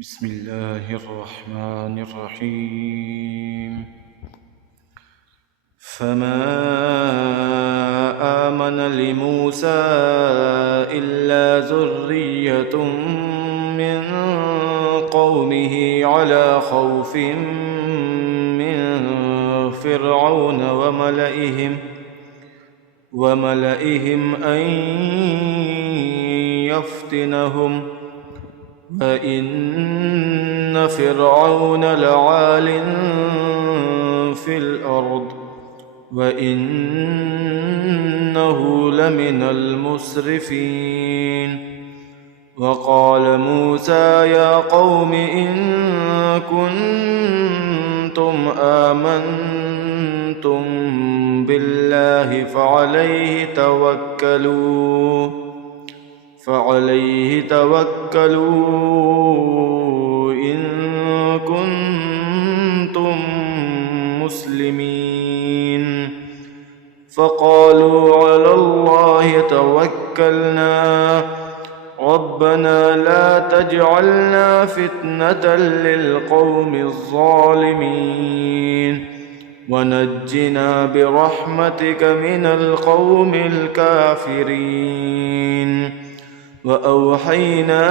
بسم الله الرحمن الرحيم. فما آمن لموسى إلا ذرية من قومه على خوف من فرعون وملئهم أن يفتنهم وإن فرعون لعال في الأرض وإنه لمن المسرفين. وقال موسى يا قوم إن كنتم آمنتم بالله فعليه توكلوا إن كنتم مسلمين. فقالوا على الله توكلنا ربنا لا تجعلنا فتنة للقوم الظالمين ونجنا برحمتك من القوم الكافرين. وأوحينا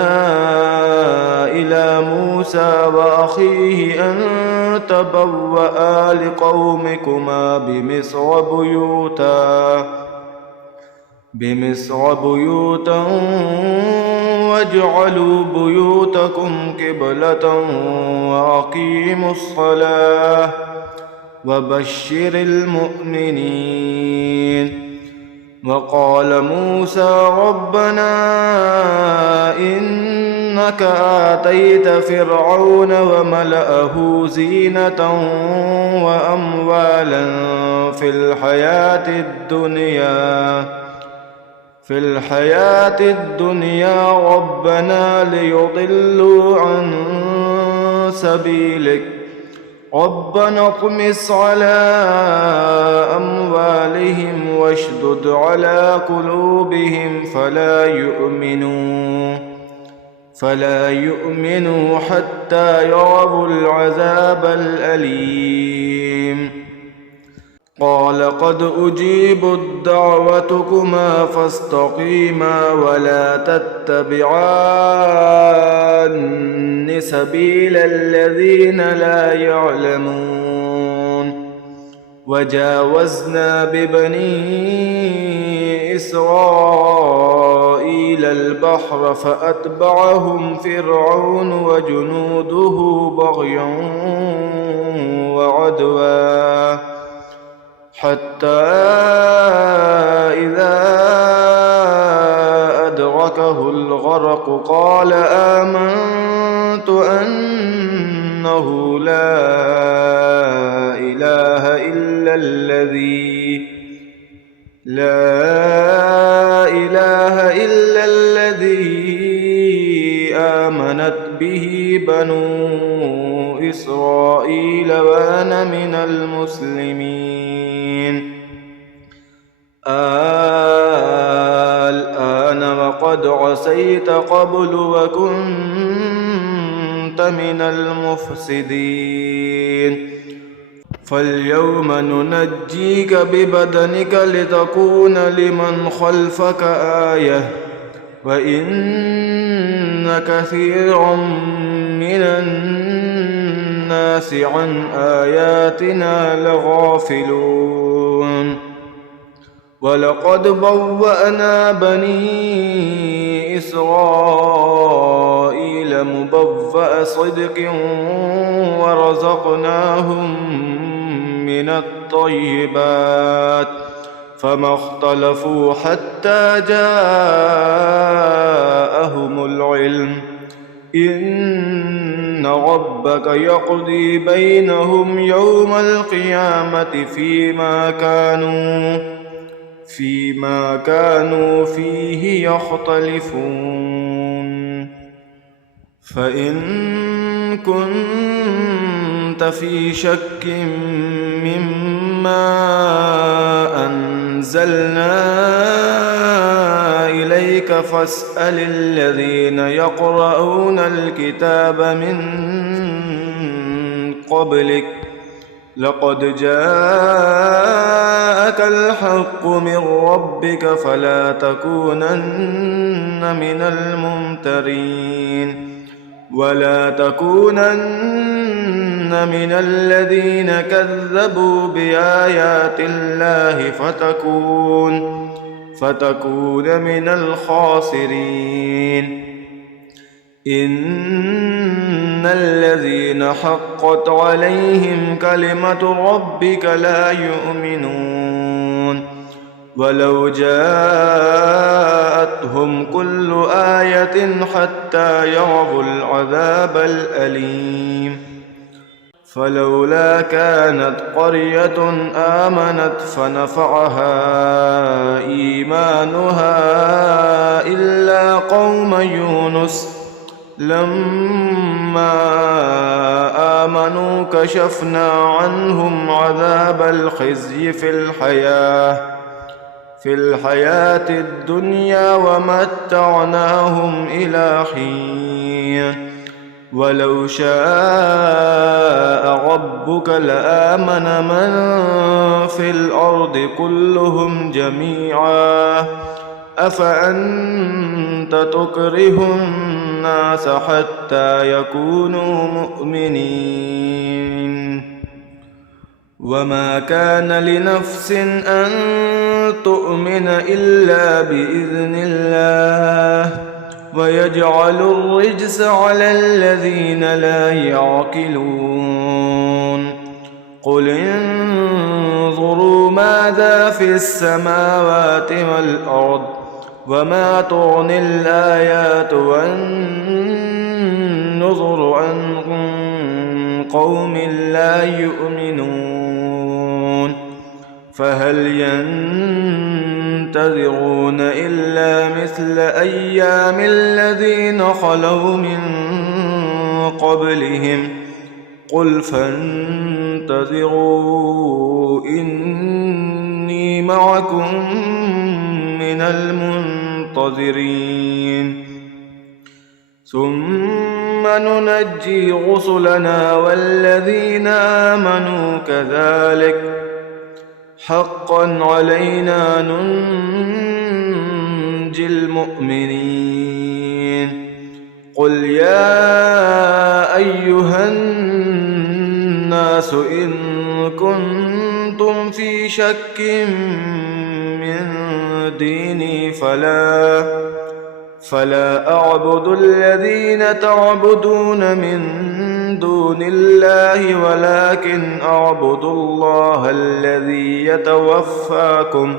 إلى موسى وأخيه أن تبوأ لقومكما بمصر بيوتا واجعلوا بيوتكم قبلة وأقيموا الصلاة وبشر المؤمنين. وقال موسى ربنا إنك آتيت فرعون وملأه زينة وأموالا في الحياة الدنيا ربنا ليضلوا عن سبيلك ربنا اطمس على أموالهم واشدد على قلوبهم فلا يؤمنوا حتى يروا العذاب الأليم. قال قد أجيبت دعوتكما فاستقيما ولا تتبعان سبيل الذين لا يعلمون. وجاوزنا ببني إسرائيل البحر فأتبعهم فرعون وجنوده بغيا وعدوا حتى إذا أدركه الغرق قال آمنت أنه لا إله إلا الذي آمنت به بنو إسرائيل وأنا من المسلمين. الآن وقد عصيت قبل وكنت من المفسدين. فاليوم ننجيك ببدنك لتكون لمن خلفك آية وإن كثيرا من الناس عن آياتنا لغافلون. ولقد بوأنا بني إسرائيل مبوأ صدق ورزقناهم من الطيبات فما اختلفوا حتى جاءهم العلم إن ربك يقضي بينهم يوم القيامة فيما كانوا فيه يختلفون. فإن كنت في شك مما أنزلنا إليك إليك فاسأل الذين يقرؤون الكتاب من قبلك لقد جاءك الحق من ربك فلا تكونن من الممترين ولا تكونن من الذين كذبوا بآيات الله فتكون من الخاسرين إن الذين حقت عليهم كلمة ربك لا يؤمنون ولو جاءتهم كل آية حتى يروا العذاب الأليم فلولا كانت قرية آمنت فنفعها إيمانها إلا قوم يونس لما آمنوا كشفنا عنهم عذاب الخزي في الحياة الدنيا ومتعناهم إلى حين ولو شاء ربك لآمن من في الأرض كلهم جميعا أفأنت تكره الناس حتى يكونوا مؤمنين وما كان لنفس أن تؤمن إلا بإذن الله ويجعل الرجس على الذين لا يعقلون قل انظروا ماذا في السماوات والأرض وما تغني الآيات والنذر عن قوم لا يؤمنون فهل ينتظرون إلا مثل أيام الذين خلوا من قبلهم قل فانتظروا إني معكم من المنتظرين ثم ننجي رسلنا والذين آمنوا كذلك حقا علينا ننجي المؤمنين قل يا أيها الناس إن كنتم في شك من ديني فلا أعبد الذين تعبدون من دون الله ولكن أعبد الله الذي يتوفاكم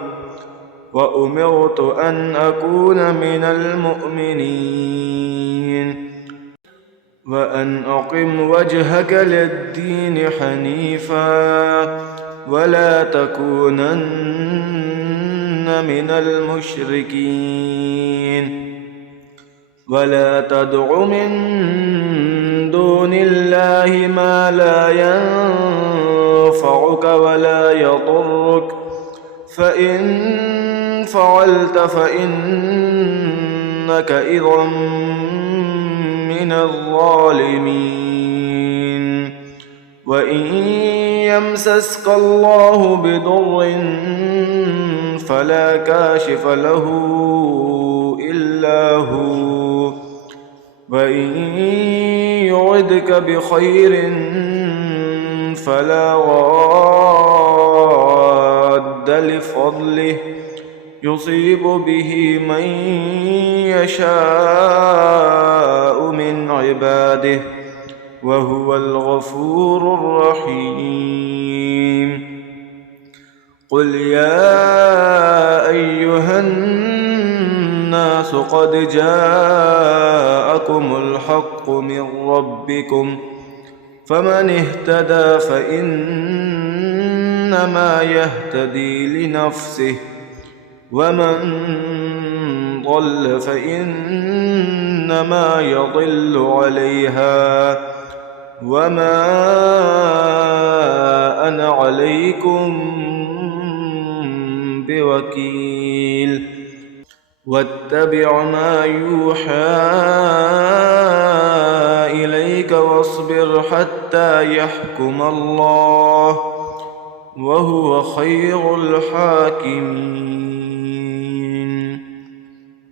وأمرت أن أكون من المؤمنين وأن أقم وجهك للدين حنيفا ولا تكونن من المشركين ولا تدع من دون الله ما لا ينفعك ولا يضرك فإن فعلت فإنك إذا من الظالمين وإن يمسسك الله بضر فلا كاشف له إلا هو وإن يردك بخير فلا راد لفضله يصيب به من يشاء من عباده وهو الغفور الرحيم قل يا أيها الناس قد جاءكم الحق من ربكم فمن اهتدى فإنما يهتدي لنفسه ومن ضل فإنما يضل عليها وما أنا عليكم بوكيل واتبع ما يوحى إليك واصبر حتى يحكم الله وهو خير الحاكمين.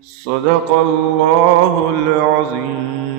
صدق الله العظيم.